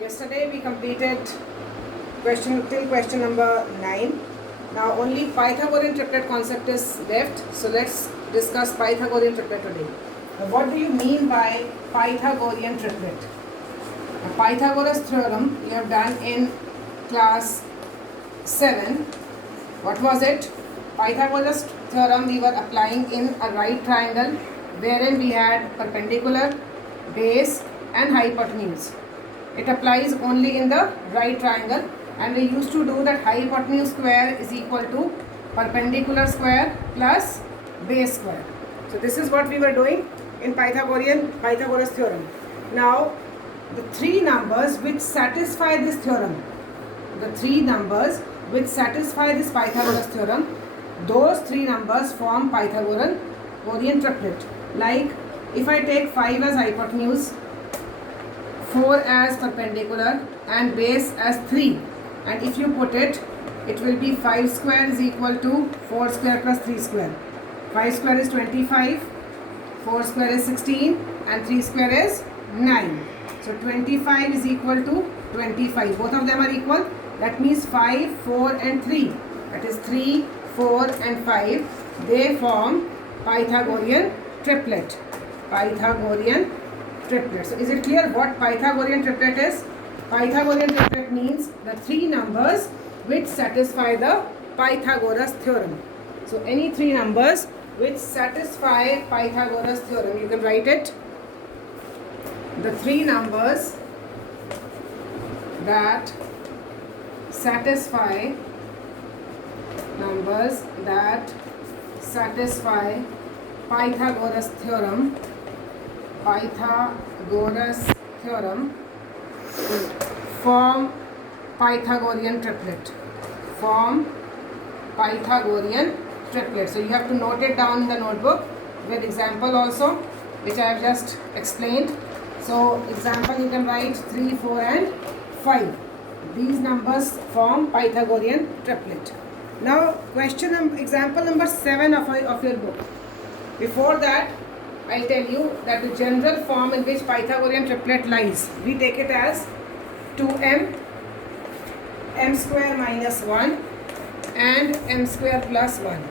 Yesterday we completed question number 9. Now only Pythagorean triplet concept is left. So let's discuss Pythagorean triplet today. Now what do you mean by Pythagorean triplet? A Pythagoras theorem you have done in class 7. What was it? Pythagoras theorem we were applying in a right triangle wherein we had perpendicular, base and hypotenuse. It applies only in the right triangle, and we used to do that hypotenuse square is equal to perpendicular square plus base square. So this is what we were doing in Pythagoras theorem. Now the three numbers which satisfy this theorem, those three numbers form Pythagorean triplet. Like if I take 5 as hypotenuse, 4 as perpendicular and base as 3, and if you put it, it will be 5 square is equal to 4 square plus 3 square. 5 square is 25, 4 square is 16 and 3 square is 9. So 25 is equal to 25. Both of them are equal. That means 5, 4 and 3. That is 3, 4 and 5. They form Pythagorean triplet. So is it clear what Pythagorean triplet is? Pythagorean triplet means the three numbers which satisfy the Pythagoras theorem. So any three numbers which satisfy Pythagoras theorem, you can write it. The three numbers that satisfy Pythagoras theorem form Pythagorean triplet. So you have to note it down in the notebook with example also, which I have just explained. So example you can write 3, 4 and 5. These numbers form Pythagorean triplet. Now example number 7 of your book. Before that, I'll tell you that the general form in which Pythagorean triplet lies, we take it as 2m, m square minus 1 and m square plus 1.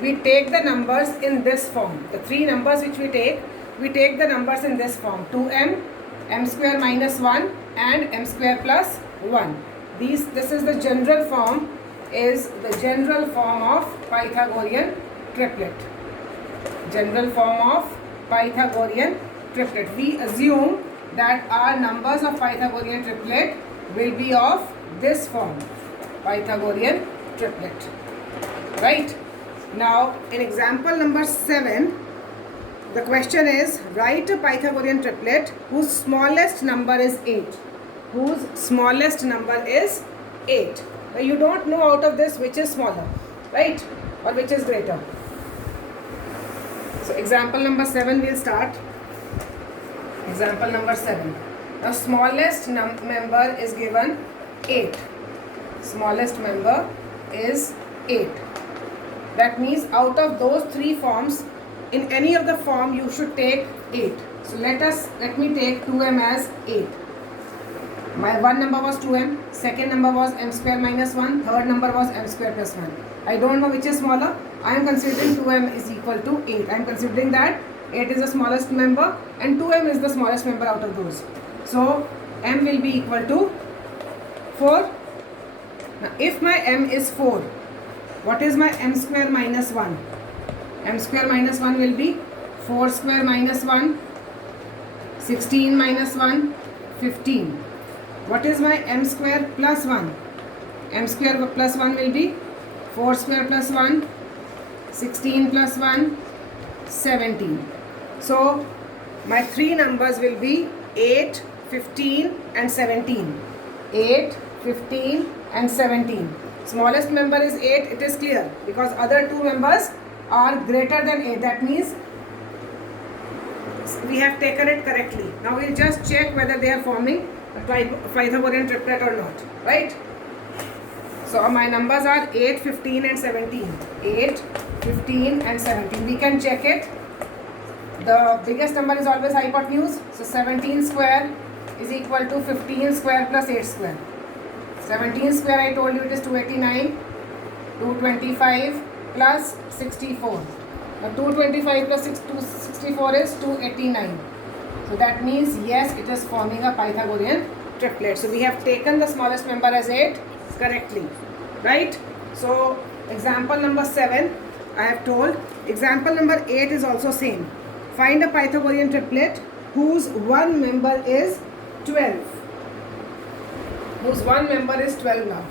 We take the numbers in this form. The three numbers which we take the numbers in this form: 2m, m square minus 1 and m square plus 1. This is the general form of Pythagorean triplet. We assume that our numbers of Pythagorean triplet will be of this form, Pythagorean triplet. Right? Now in example number 7, the question is, write a Pythagorean triplet whose smallest number is 8. Now you don't know out of this which is smaller, right? Or which is greater. So example number 7 will start. Example number 7. The smallest member is given 8. Smallest member is 8. That means out of those three forms, in any of the form you should take 8. So let me take 2m as 8. My one number was 2m, second number was m square minus 1, third number was m square plus 1. I don't know which is smaller. I am considering 2m is equal to 8. I am considering that 8 is the smallest member and 2m is the smallest member out of those. So m will be equal to 4. Now if my m is 4, what is my m square minus 1? M square minus 1 will be 4 square minus 1, 16 minus 1, 15. What is my m square plus 1? M square plus 1 will be 4 square plus 1, 16 plus 1, 17. So my three numbers will be 8, 15 and 17. 8, 15 and 17. Smallest member is 8, it is clear, because other two members are greater than 8. That means we have taken it correctly. Now we'll just check whether they are forming a Pythagorean triplet or not, right? So my numbers are 8, 15 and 17. 8, 15 and 17. We can check it. The biggest number is always hypotenuse. So 17 square is equal to 15 square plus 8 square. 17 square I told you it is 289. 225 plus 64. Now 225 plus 264 is 289. So that means yes, it is forming a Pythagorean triplet. So we have taken the smallest member as 8 correctly, right? So example number 7 I have told. Example number 8 is also same. Find a Pythagorean triplet whose one member is 12. Whose one member is 12 now.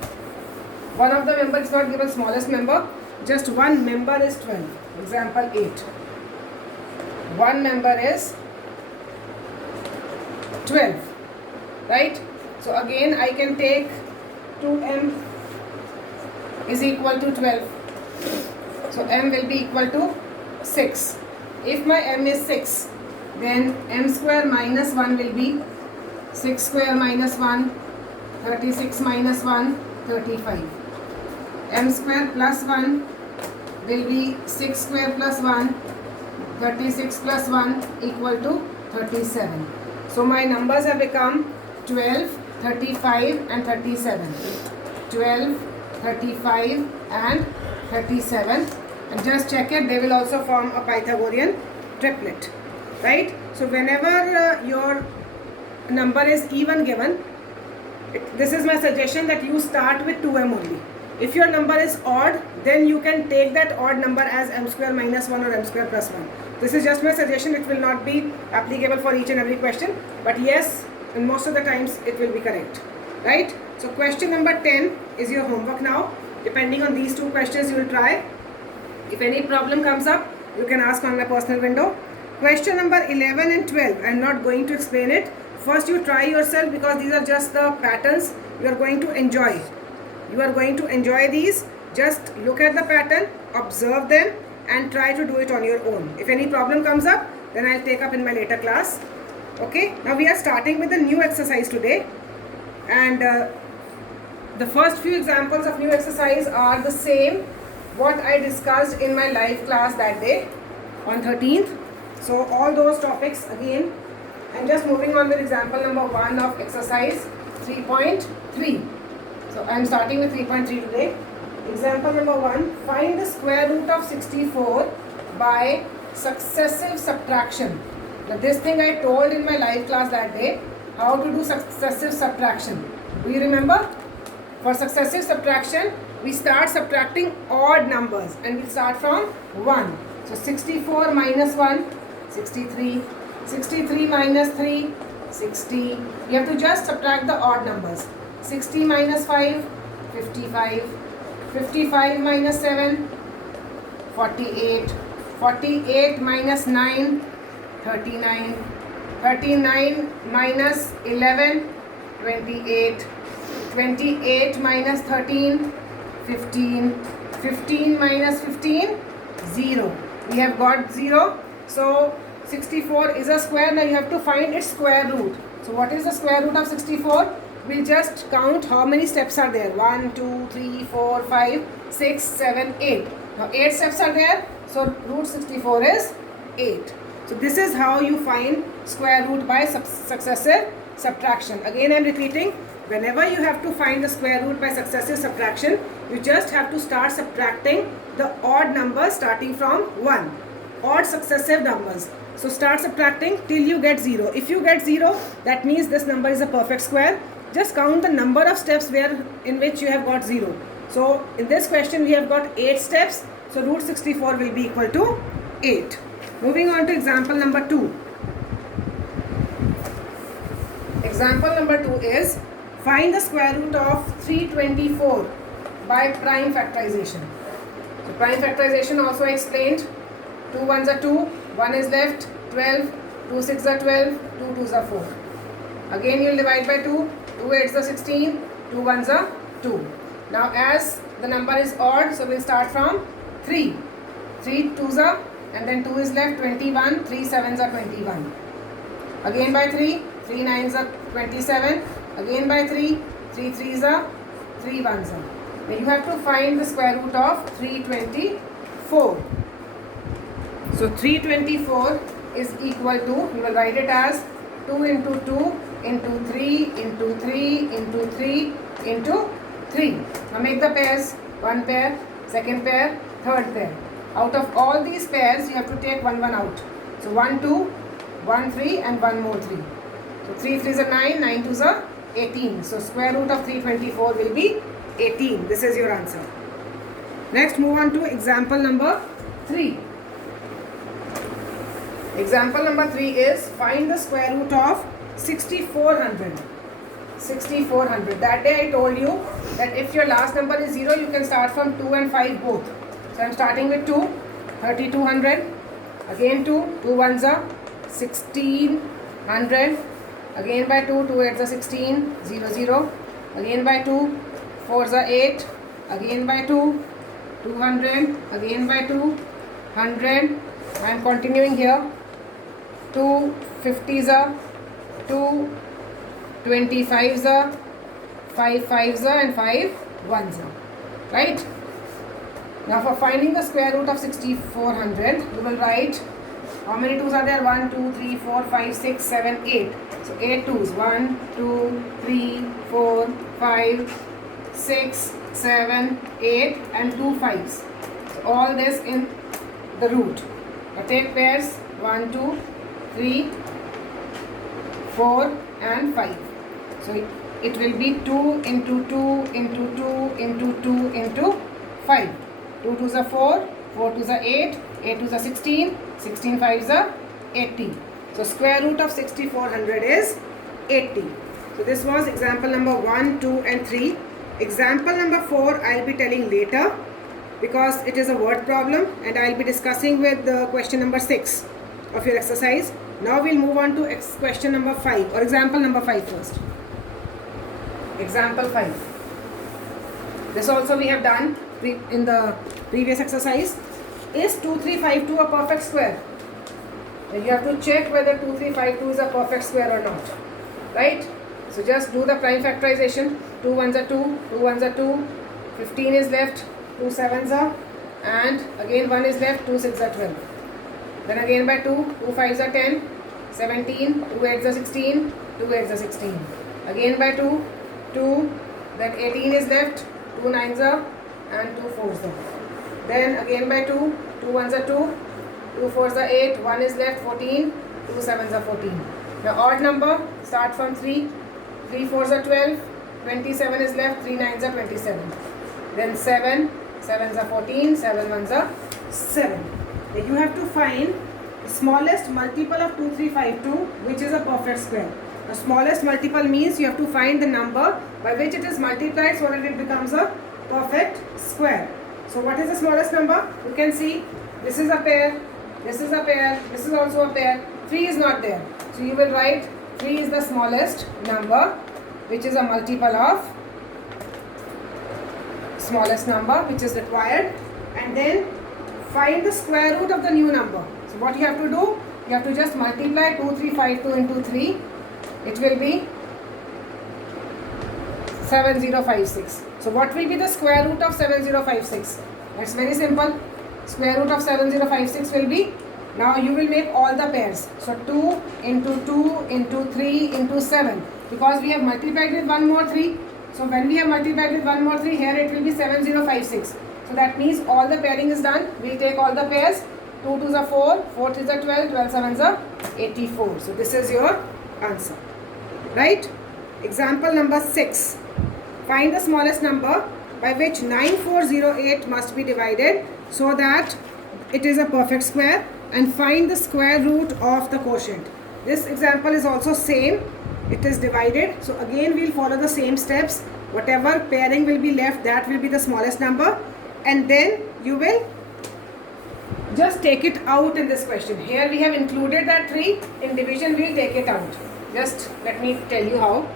One of the member is not given smallest member, just one member is 12. Example 8. One member is 12, right? So again I can take 2m is equal to 12. So m will be equal to 6. If my m is 6, then m square minus 1 will be 6 square minus 1, 36 minus 1, 35. M square plus 1 will be 6 square plus 1, 36 plus 1 equal to 37. So my numbers have become 12, 35 and 37. 12, 35 and 37. And just check it, they will also form a Pythagorean triplet, right? So whenever your number is even given, this is my suggestion that you start with 2m only. If your number is odd, then you can take that odd number as m square minus 1 or m square plus 1. This is just my suggestion. It will not be applicable for each and every question. But yes, in most of the times it will be correct. Right? So question number 10 is your homework now. Depending on these two questions, you will try. If any problem comes up, you can ask on my personal window. Question number 11 and 12, I am not going to explain it. First you try yourself, because these are just the patterns you are going to enjoy. You are going to enjoy these. Just look at the pattern, observe them and try to do it on your own. If any problem comes up, then I'll take up in my later class. Okay, now we are starting with a new exercise today. And the first few examples of new exercise are the same what I discussed in my live class that day on 13th. So all those topics again. And just moving on with example number 1 of exercise 3.3. So I am starting with 3.3 today. Example number 1. Find the square root of 64 by successive subtraction. Now this thing I told in my live class that day, how to do successive subtraction. Do you remember? For successive subtraction, we start subtracting odd numbers and we start from 1. So 64 minus 1, 63. 63 minus 3, 60. You have to just subtract the odd numbers. 60 minus 5, 55. 55 minus 7, 48. 48 minus 9, 39. 39 minus 11, 28. 28 minus 13, 15. 15 minus 15, 0. We have got 0. So 64 is a square. Now you have to find its square root. So what is the square root of 64? We'll just count how many steps are there. 1, 2, 3, 4, 5, 6, 7, 8. Now 8 steps are there. So root 64 is 8. So this is how you find square root by successive subtraction. Again I am repeating. Whenever you have to find the square root by successive subtraction, you just have to start subtracting the odd numbers starting from 1. Odd successive numbers. So start subtracting till you get 0. If you get 0, that means this number is a perfect square. Just count the number of steps in which you have got 0. So in this question we have got 8 steps. So root 64 will be equal to 8. Moving on to example number 2. Example number 2 is find the square root of 324 by prime factorization. So prime factorization also explained. 2 1s are 2, 1 is left, 12, 2 6 are 12, 2 2s are 4. Again you will divide by 2, 2 8s are 16, 2 1s are 2. Now as the number is odd, so we will start from 3. 3 2s are, and then 2 is left, 21, 3 7s are 21. Again by 3, 3 9s are 27. Again by 3, 3 3s are, 3 1s are. Now you have to find the square root of 324. So 324 is equal to, you will write it as 2 into 2 into 3 into 3 into 3 into 3. Now make the pairs. One pair, second pair, third pair. Out of all these pairs, you have to take one out. So 1 2, 1 3 and one more 3. So 3 3s are 9, 9 2s are 18. So square root of 324 will be 18. This is your answer. Next, move on to example number 3. Example number 3 is find the square root of 6400. 6400. That day I told you that if your last number is 0, you can start from 2 and 5 both. So I am starting with 2, 3200. Again 2, 2 ones are 1600. Again by 2, 2 8s are 16, 0 0. Again by 2, 4s are 8. Again by 2, 200. Again by 2, 100. I am continuing here. 2 50s are 2 25s are 5 5s are and 5 1s are. Right? Now for finding the square root of 6400, you will write how many 2s are there? 1, 2, 3, 4, 5, 6, 7, 8. So 8 2s. 1, 2, 3, 4, 5, 6, 7, 8 and 2 5s. So all this in the root. Now take pairs 1, 2, 3, 4 and 5. So it will be 2 into 2 into 2 into 2 into 5. 2 2s are 4, 4 2s are 8, 8 2s are 16, 16 5s are 80. So square root of 6400 is 80. So this was example number 1, 2 and 3. Example number 4 I will be telling later because it is a word problem and I will be discussing with the question number 6 of your exercise. Now we will move on to question number 5 or example number 5 first. Example 5. This also we have done in the previous exercise. Is 2352 a perfect square? Then you have to check whether 2352 is a perfect square or not. Right? So just do the prime factorization. 2 1s are 2, 2 1s are 2, 15 is left, 2 7s are, and again 1 is left, 2 6s are 12. Then again by 2, 2 5s are 10, 17, 2 8s are 16, 2 8s are 16. Again by 2, 2, then 18 is left, 2 9s are and 2 4s are. Then again by 2, 2 1s are 2, 2 4s are 8, 1 is left, 14, 2 7s are 14. Now odd number, start from 3, 3 4s are 12, 27 is left, 3 9s are 27. Then 7, 7s are 14, 7 1s are 7. Then you have to find the smallest multiple of 2352 which is a perfect square. The smallest multiple means you have to find the number by which it is multiplied so that it becomes a perfect square. So what is the smallest number? You can see this is a pair, this is a pair, this is also a pair. 3 is not there. So you will write 3 is the smallest number which is a multiple of smallest number which is required, and then find the square root of the new number. So what you have to do? You have to just multiply 2352 into 3. It will be 7056. So what will be the square root of 7056? That's very simple. Square root of 7056 will be, now you will make all the pairs. So 2 into 2 into 3 into 7. Because we have multiplied with one more 3. So when we have multiplied with one more 3, here it will be 7056. So that means all the pairing is done. We will take all the pairs. 2 2s are 4, 4 3s are 12, 12 7s are 84. So this is your answer. Right? Example number 6. Find the smallest number by which 9408 must be divided so that it is a perfect square, and find the square root of the quotient. This example is also same. It is divided. So again we will follow the same steps. Whatever pairing will be left, that will be the smallest number, and then you will just take it out in this question. Here we have included that 3. In division we will take it out. Just let me tell you how.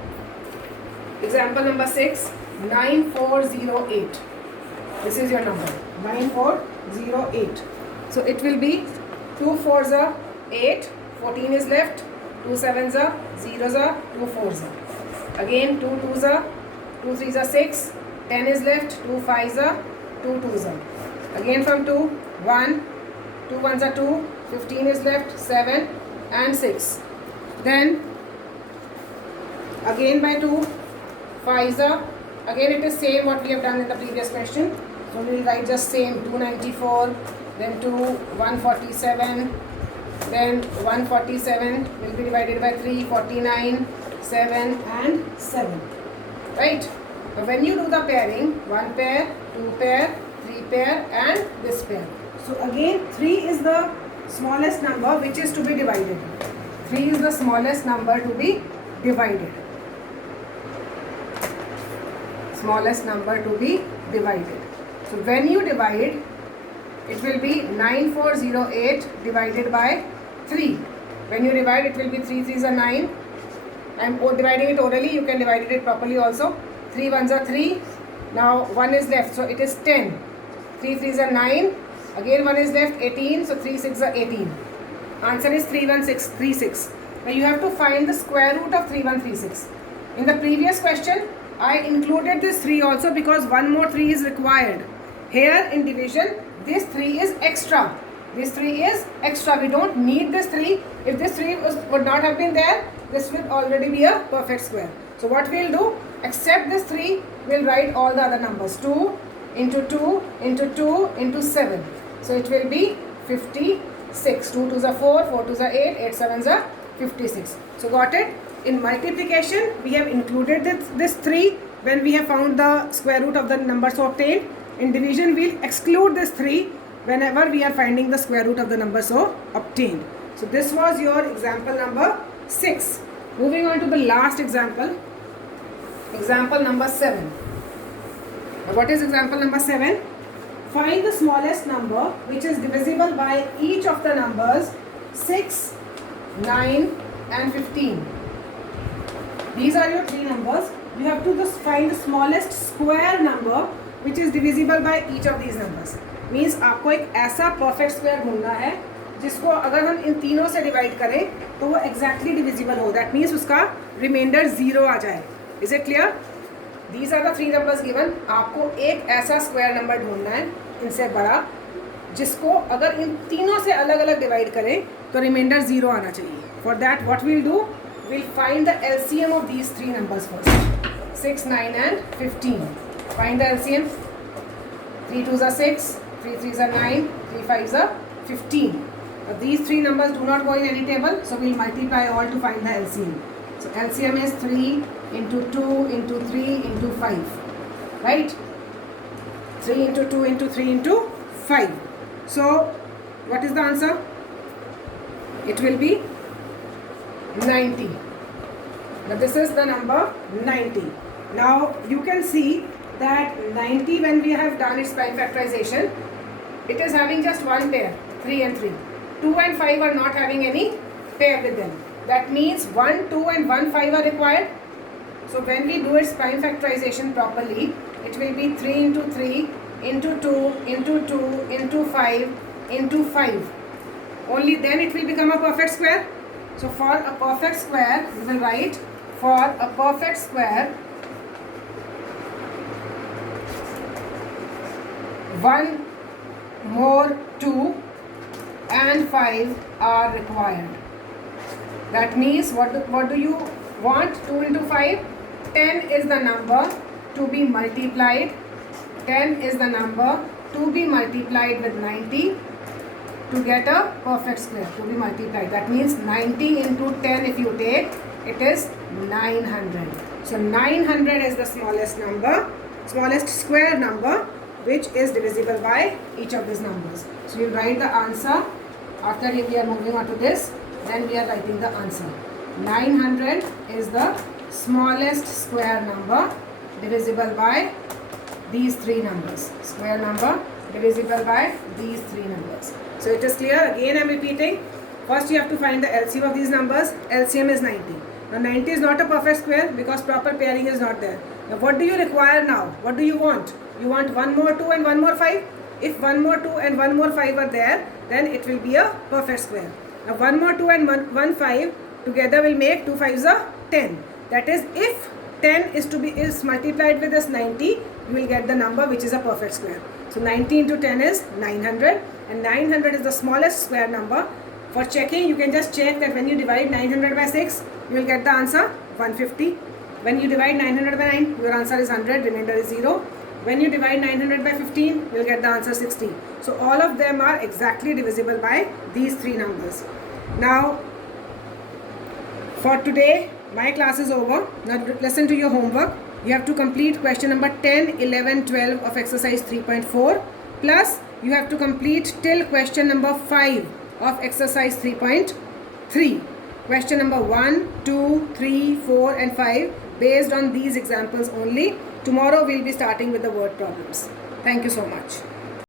Example number 6, 9408. This is your number, 9408. So it will be 2 4s are 8, 14 is left, 2 7s are, 0s are, 2 4s are. Again 2 2s are, 2 3s are 6, 10 is left, 2 5s are, 2 2s are. Again from 2, 1, 2 1s are 2, 15 is left, 7 and 6. Then again by 2, 5s are, again it is same what we have done in the previous question. So we will write just same, 294, then 2, 147, then 147 will be divided by 3, 49, 7 and 7, right? But when you do the pairing, 1 pair, 2 pair, 3 pair and this pair. So again 3 is the smallest number which is to be divided. 3 is the smallest number to be divided. Smallest number to be divided. So when you divide, it will be 9408 divided by 3. When you divide, it will be 3 3s are 9. I am dividing it orally, you can divide it properly also. 3 1s are 3. Now 1 is left, so it is 10. 3 3s are 9. Again 1 is left, 18. So 3 6 are 18. Answer is 31636. Now you have to find the square root of 3136. In the previous question, I included this 3 also because one more 3 is required. Here in division, this 3 is extra. This 3 is extra. We don't need this 3. If this 3 would not have been there, this will already be a perfect square. So what we will do, except this 3, we will write all the other numbers. 2 into 2 into 2 into 7. So it will be 56. 2 2s are 4, 4 2s are 8, 8 7s are 56. So got it? In multiplication, we have included this 3 when we have found the square root of the number so obtained. In division, we will exclude this 3 whenever we are finding the square root of the number so obtained. So this was your example number 6. Moving on to the last example. Example number 7. Now what is example number 7? Find the smallest number which is divisible by each of the numbers 6, 9 and 15. These are your 3 numbers. You have to just find the smallest square number which is divisible by each of these numbers. Means आपको एक ऐसा perfect square ढूंढना है जिसको अगर हम इन तीनों से divide करें तो वो exactly divisible हो. That means उसका remainder 0 आ जाए. Is it clear? These are the 3 numbers given. आपको एक ऐसा square number ढूंढना है इनसे बड़ा जिसको अगर इन तीनों से अलग अलग divide करें तो remainder 0 आना चाहिए. For that what we'll do? We'll find the LCM of these 3 numbers first. 6, 9 and 15. Find the LCM. 3 2s are 6, 3 3s are 9, 3 5s are 15. Now these 3 numbers do not go in any table, so we'll multiply all to find the LCM. So LCM is 3 into 2 into 3 into 5. Right? 3 into 2 into 3 into 5. So what is the answer? It will be 90. Now this is the number 90. Now you can see that 90, when we have done its prime factorization, it is having just one pair, 3 and 3. 2 and 5 are not having any pair with them. That means 1, 2 and 1, 5 are required. So when we do its prime factorization properly, it will be 3 into 3 into 2 into 2 into 5 into 5. Only then it will become a perfect square. So for a perfect square, we will write for a perfect square, 1 more 2 and 5 are required. That means what do you want? 2 into 5? 10 is the number to be multiplied. 10 is the number to be multiplied with 90 to get a perfect square, to be multiplied. That means 90 into 10 if you take, it is 900. So 900 is the smallest number, smallest square number which is divisible by each of these numbers. So you write the answer. After we are moving on to this, then we are writing the answer. 900 is the smallest square number divisible by these 3 numbers. Square number divisible by these 3 numbers. So it is clear. Again I am repeating. First you have to find the LCM of these numbers. LCM is 90. Now 90 is not a perfect square because proper pairing is not there. Now what do you require now? What do you want? You want 1 more 2 and 1 more 5? If 1 more 2 and 1 more 5 are there, then it will be a perfect square. Now 1 more 2 and 1 5 together will make 2 5s are 10. That is, if 10 is multiplied with this 90, you will get the number which is a perfect square. So 90 into 10 is 900, and 900 is the smallest square number. For checking, you can just check that when you divide 900 by 6, you will get the answer 150. When you divide 900 by 9, your answer is 100, remainder is 0. When you divide 900 by 15, you will get the answer 60. So all of them are exactly divisible by these three numbers. Now, for today, my class is over. Now listen to your homework. You have to complete question number 10, 11, 12 of exercise 3.4. Plus, you have to complete till question number 5 of exercise 3.3. Question number 1, 2, 3, 4 and 5 based on these examples only. Tomorrow we'll be starting with the word problems. Thank you so much.